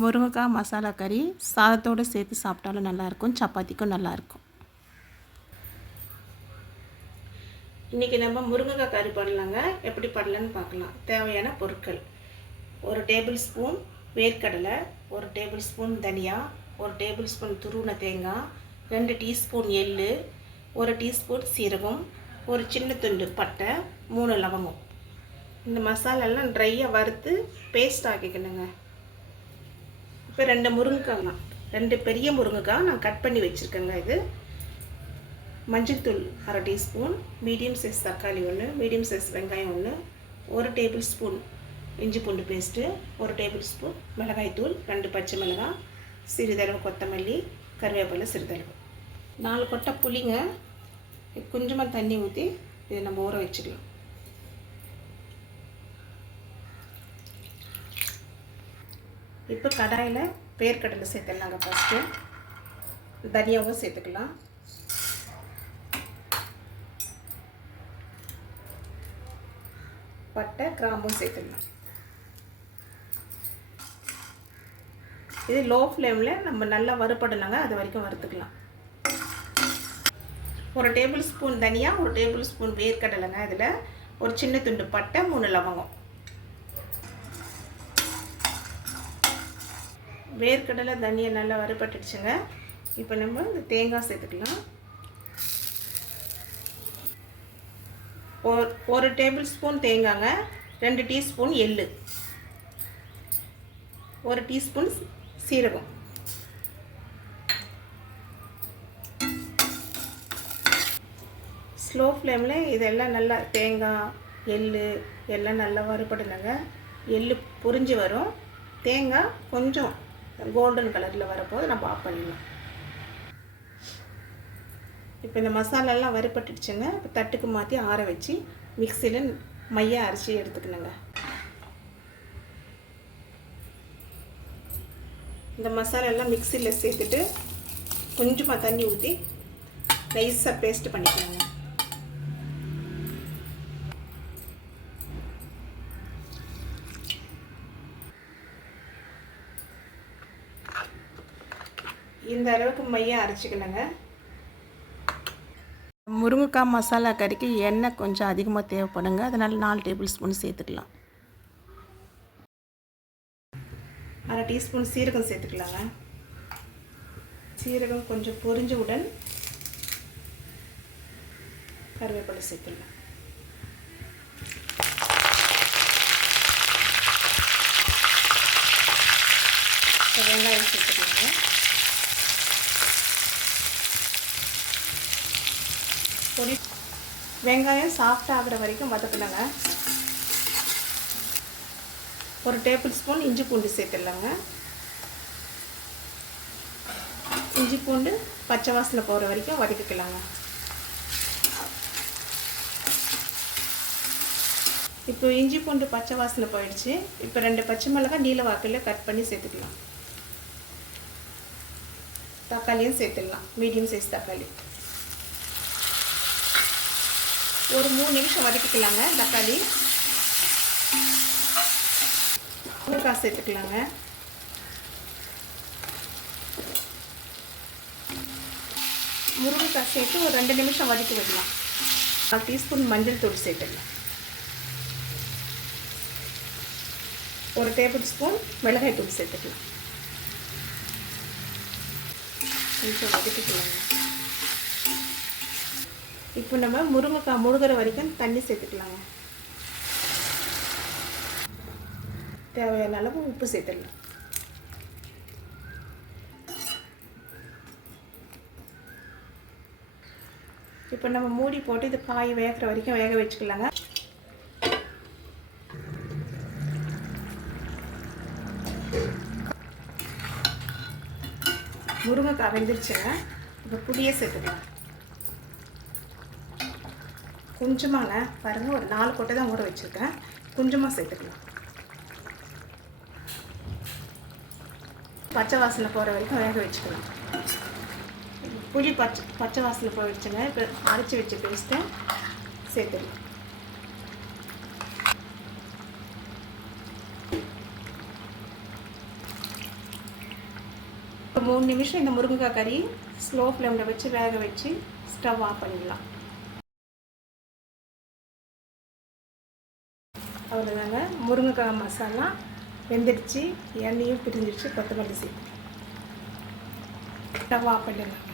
முருங்கைக்காய் மசாலா கறி சாதத்தோடு சேர்த்து சாப்பிட்டாலும் நல்லாயிருக்கும், சப்பாத்திக்கும் நல்லாயிருக்கும். இன்றைக்கி நம்ம முருங்கைக்காய் கறி பண்ணலாங்க. எப்படி பண்ணலான்னு பார்க்கலாம். தேவையான பொருட்கள்: 1 டேபிள் ஸ்பூன் வேர்க்கடலை, 1 டேபிள் ஸ்பூன் தனியா, 1 டேபிள் ஸ்பூன் துருவின தேங்காய், 2 டீஸ்பூன் எள், 1 டீஸ்பூன் சீரகம், ஒரு சின்ன துண்டு பட்டை, 3 லவங்கம். இந்த மசாலாலாம் ட்ரையாக வறுத்து பேஸ்ட் ஆக்கிக்கணுங்க. இப்போ 2 முருங்கைக்காய், 2 பெரிய முருங்கைக்காய் நான் கட் பண்ணி வச்சுருக்கேங்க. இது மஞ்சள் தூள் 1/2 டீஸ்பூன், மீடியம் சைஸ் தக்காளி 1, மீடியம் சைஸ் வெங்காயம் 1, 1 டேபிள் ஸ்பூன் இஞ்சி பூண்டு பேஸ்ட்டு, 1 டேபிள் ஸ்பூன் மிளகாய்த்தூள், 2 பச்சை மிளகாய், சிறிதளவு கொத்தமல்லி, கருவேப்பிலை சிறிதளவு, 4 கொட்டை புளிங்க. கொஞ்சமாக தண்ணி ஊற்றி இதை நம்ம ஊற வச்சுக்கலாம். இப்போ கடாயில் வேர்க்கடலை சேர்த்துடலாங்க. ஃபஸ்ட்டு தனியாவும் சேர்த்துக்கலாம். பட்டை கிராம்பும் சேர்த்துடலாம். இது லோ ஃப்ளேமில் நம்ம நல்லா வறுபடலாங்க, அது வரைக்கும் வறுத்துக்கலாம். 1 டேபிள் ஸ்பூன் தனியா, 1 டேபிள் ஸ்பூன் வேர்க்கடலைங்க. இதில் ஒரு சின்ன துண்டு பட்டை, 3 லவங்கம். வேர்க்கடலை தனியாக நல்லா வறுபட்டுடுச்சுங்க. இப்போ நம்ம இந்த தேங்காய் சேர்த்துக்கலாம். 1 டேபிள் ஸ்பூன் தேங்காய்ங்க, 2 டீஸ்பூன் எள், 1 டீஸ்பூன் சீரகம். ஸ்லோ ஃப்ளேமில் இதெல்லாம் நல்லா தேங்காய் எள் எல்லாம் நல்லா வறுபடுங்க. எள் புரிஞ்சு வரும், தேங்காய் கொஞ்சம் கோல்டன் கலரில் வரப்போது நம்ம ஆஃப் பண்ணிடலாம். இப்போ இந்த மசாலாலாம் வறுபட்டுடுச்சுங்க. இப்போ தட்டுக்கு மாற்றி ஆற வச்சு மிக்சியில் மைய அரைச்சி எடுத்துக்கணுங்க. இந்த மசாலாலாம் மிக்சியில் சேர்த்துட்டு கொஞ்சமாக தண்ணி ஊற்றி நைஸாக பேஸ்ட் பண்ணிக்கணுங்க. இந்த அளவுக்கு மையாக அரைச்சிக்கணுங்க. முருங்கைக்காய் மசாலா கறிக்கு எண்ணெய் கொஞ்சம் அதிகமாக தேவைப்படுங்க, அதனால் 4 டேபிள் ஸ்பூன் சேர்த்துக்கலாம். 1/2 டீஸ்பூன் சீரகம் சேர்த்துக்கலாங்க. சீரகம் கொஞ்சம் பொரிஞ்சவுடன் கருவேப்பிலை சேர்த்துக்கலாம். வெங்காயம் சேர்த்துக்கலாங்க. வெங்காயம் சாஃப்ட் ஆகிற வரைக்கும் வதக்கணுங்க. 1 டேபிள் ஸ்பூன் இஞ்சி பூண்டு சேர்த்துடலாங்க. இஞ்சி பூண்டு பச்சை வாசனை போகிற வரைக்கும் வதக்கிக்கலாங்க. இப்போ இஞ்சி பூண்டு பச்சை வாசனை போயிடுச்சு. இப்போ 2 பச்சை மிளகாய் நீல வாக்கில் கட் பண்ணி சேர்த்துக்கலாம். தக்காளியும் சேர்த்துடலாம், மீடியம் சைஸ் தக்காளி. ஒரு 3 நிமிஷம் வதக்கிக்கலாங்க. தக்காளி முருங்கைக்காய் சேர்த்துக்கலாங்க. முருங்கைக்காய் சேர்த்து ஒரு 2 நிமிஷம் வதக்கி விடலாம். 1 டீஸ்பூன் மஞ்சள் தூள் சேர்த்துக்கலாம். 1 டேபிள் ஸ்பூன் மிளகாய் தூள் சேர்த்துக்கலாம். கொஞ்சம் வதக்கிக்கலாங்க. இப்போ நம்ம முருங்கைக்காய் முழுகிற வரைக்கும் தண்ணி சேர்த்துக்கலாங்க. தேவையான அளவு உப்பு சேர்த்துடலாம். இப்போ நம்ம மூடி போட்டு இது காய் வேகிற வரைக்கும் வேக வச்சுக்கலாங்க. முருங்கைக்காய் வெந்துருச்சுங்க. இப்போ புளியை சேர்த்துக்கலாம். கொஞ்சமாங்க, பாருங்கள், ஒரு 4 கொட்டை தான் ஊற வச்சுருக்கேன். கொஞ்சமாக சேர்த்துக்கலாம். பச்சை வாசனை போகிற வரைக்கும் வேக வச்சுக்கலாம். புளி பச்சை வாசனை போயிடுச்சுங்க. இப்போ அரைச்சி வச்ச பேஸ்ட்டை சேர்த்துக்கலாம். 3 நிமிஷம் இந்த முருங்கைக்காய் கறி ஸ்லோ ஃப்ளேமில் வச்சு வேக வச்சு ஸ்டவ் ஆஃப் பண்ணிடலாம். அவ்வளோதாங்க, முருங்கைக்காய் மசாலா வெந்துடுச்சு, எண்ணெயும் பிரிஞ்சிடுச்சு. கொத்தமல்லி சேர்த்து ஸ்டவ் ஆஃப் பண்ணிடலாம்.